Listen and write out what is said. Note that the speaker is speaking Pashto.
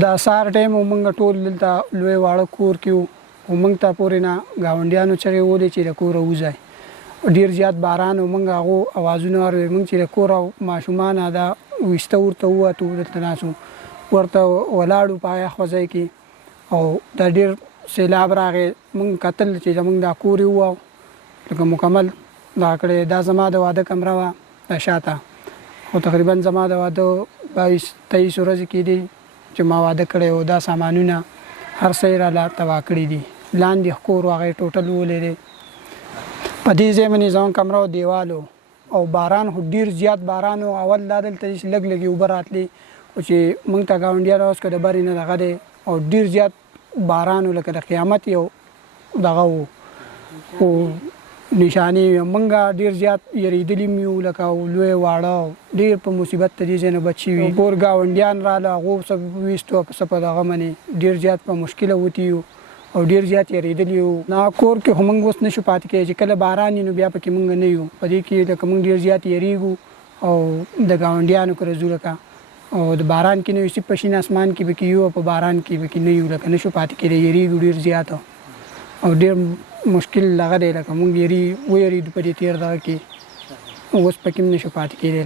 دا سار ټایم موږ ټول دلته لوی واړه کور کې وو او موږ ته پورې نه ګاونډیانو چغې وهلې چې د کوره وځئ. ډېر زیات باران و، موږ هغو اوازونه واورېدل. موږ چې د کوره ماشومان دا ویسته ورته ووتو، دلته ناست وو، ورته ولاړو په یخ ځای کې او دا ډېر سیلاب راغی. موږ کتل چې زموږ دا کور یې وواو، لکه مکمل دا کړی. دا زما د واده کمره وه دا شاته، خو تقریبا زما د واده 22-23 ورځې کېدې چې ما واده کړی و. دا سامانونه هر څه یې راله تباه کړي دي. لاندې کور و هغه یې ټوټل وولی دی. په دې ځای باندې زموږ کمره و دیوال و او باران خو ډېر زیات باران و. اول دا دلته چې لږ لږې اوبه راتلې، خو چې موږ ته ګاونډیان اوس که د برې نه دغه دی او ډېر زیات باران و، لکه د قیامت یو دغه و خو نشانې وې. موږ ډېر زیات یېرېدلي مې یو، لکه لوی واړه ډېر په مصیبت ته دې ځای نه بچ شوي. پور ګاونډیان راله، هغو څه ویستو څه په دغه باندې ډېر زیات په مشکله وتي یو او ډېر زیات یېرېدلي یو. دا کور کې خو موږ اوس نشو پاتې کېدی چې کله باران وي نو بیا پکې موږ نه یو. په دې کې لکه موږ ډېر زیات یېرېږو او د ګاونډیانو کره ځو، لکه او د باران کې نه یو، صرف په شین اسمان کې پکې یو او په باران کې پکې نه یو، لکه نشو پاتې کېدی. یېرېږو ډېر زیات او ډېر مشکل دغه دی، لکه موږ ویرېدو په دې تېر دغه کې، اوس پکې هم نشو پاتې کېدی.